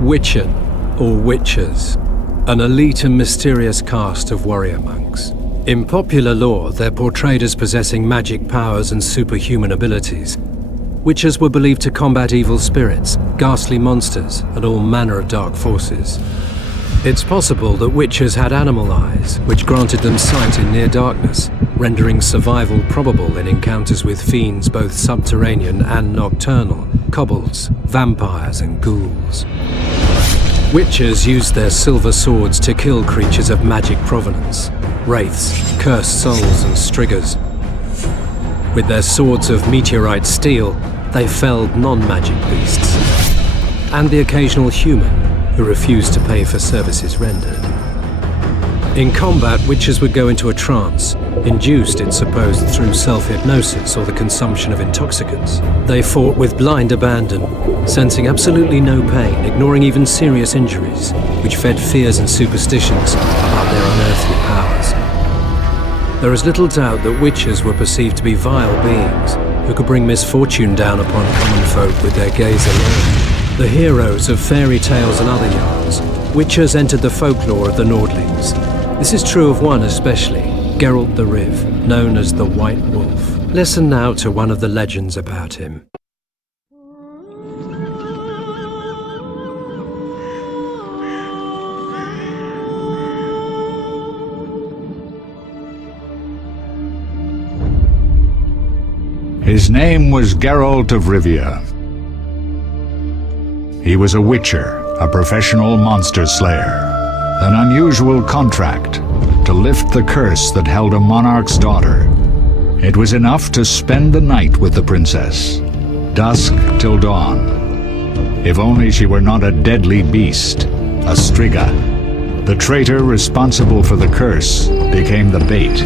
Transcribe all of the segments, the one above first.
Witchen, or Witchers, an elite and mysterious caste of warrior monks. In popular lore, they're portrayed as possessing magic powers and superhuman abilities. Witchers were believed to combat evil spirits, ghastly monsters, and all manner of dark forces. It's possible that Witchers had animal eyes, which granted them sight in near darkness, rendering survival probable in encounters with fiends both subterranean and nocturnal, kobolds, vampires, and ghouls. Witchers used their silver swords to kill creatures of magic provenance, wraiths, cursed souls, and striggers. With their swords of meteorite steel, they felled non-magic beasts, and the occasional human who refused to pay for services rendered. In combat, Witchers would go into a trance, induced, it's supposed, through self-hypnosis or the consumption of intoxicants. They fought with blind abandon, sensing absolutely no pain, ignoring even serious injuries, which fed fears and superstitions about their unearthly powers. There is little doubt that Witchers were perceived to be vile beings who could bring misfortune down upon common folk with their gaze alone. The heroes of fairy tales and other yarns, Witchers entered the folklore of the Nordlings. This is true of one especially, Geralt the Riv, known as the White Wolf. Listen now to one of the legends about him. His name was Geralt of Rivia. He was a witcher, a professional monster slayer. An unusual contract to lift the curse that held a monarch's daughter. It was enough to spend the night with the princess, dusk till dawn. If only she were not a deadly beast, a striga. The traitor responsible for the curse became the bait.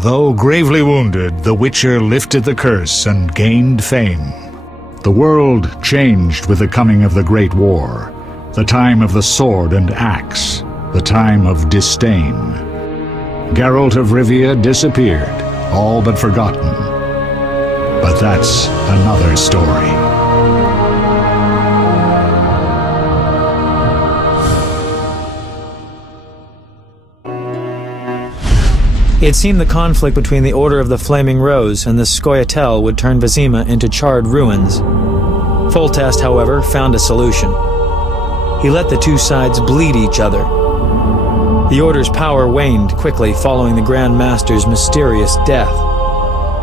Though gravely wounded, the Witcher lifted the curse and gained fame. The world changed with the coming of the Great War, the time of the sword and axe, the time of disdain. Geralt of Rivia disappeared, all but forgotten. But that's another story. It seemed the conflict between the Order of the Flaming Rose and the Scoiatel would turn Vizima into charred ruins. Foltest, however, found a solution. He let the two sides bleed each other. The Order's power waned quickly following the Grand Master's mysterious death.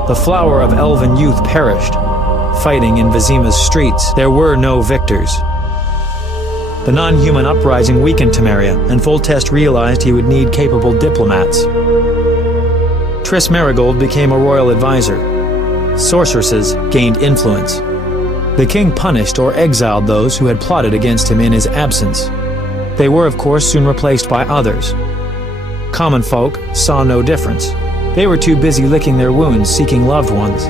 The flower of elven youth perished. Fighting in Vizima's streets, there were no victors. The non-human uprising weakened Temeria, and Foltest realized he would need capable diplomats. Triss Merigold became a royal advisor. Sorceresses gained influence. The king punished or exiled those who had plotted against him in his absence. They were, of course, soon replaced by others. Common folk saw no difference. They were too busy licking their wounds, seeking loved ones.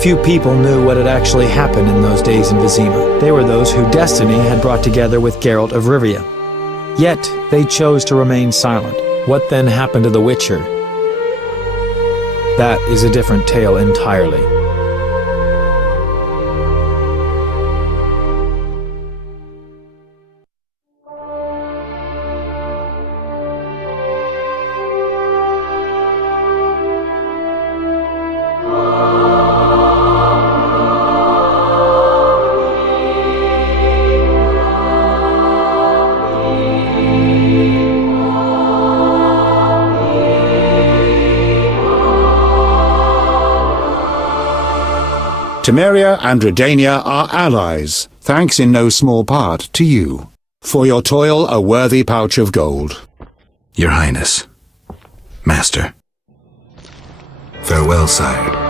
Few people knew what had actually happened in those days in Vizima. They were those who destiny had brought together with Geralt of Rivia. Yet, they chose to remain silent. What then happened to the Witcher? That is a different tale entirely. Temeria and Redania are allies, thanks in no small part to you. For your toil, a worthy pouch of gold. Your Highness. Master. Farewell, sire.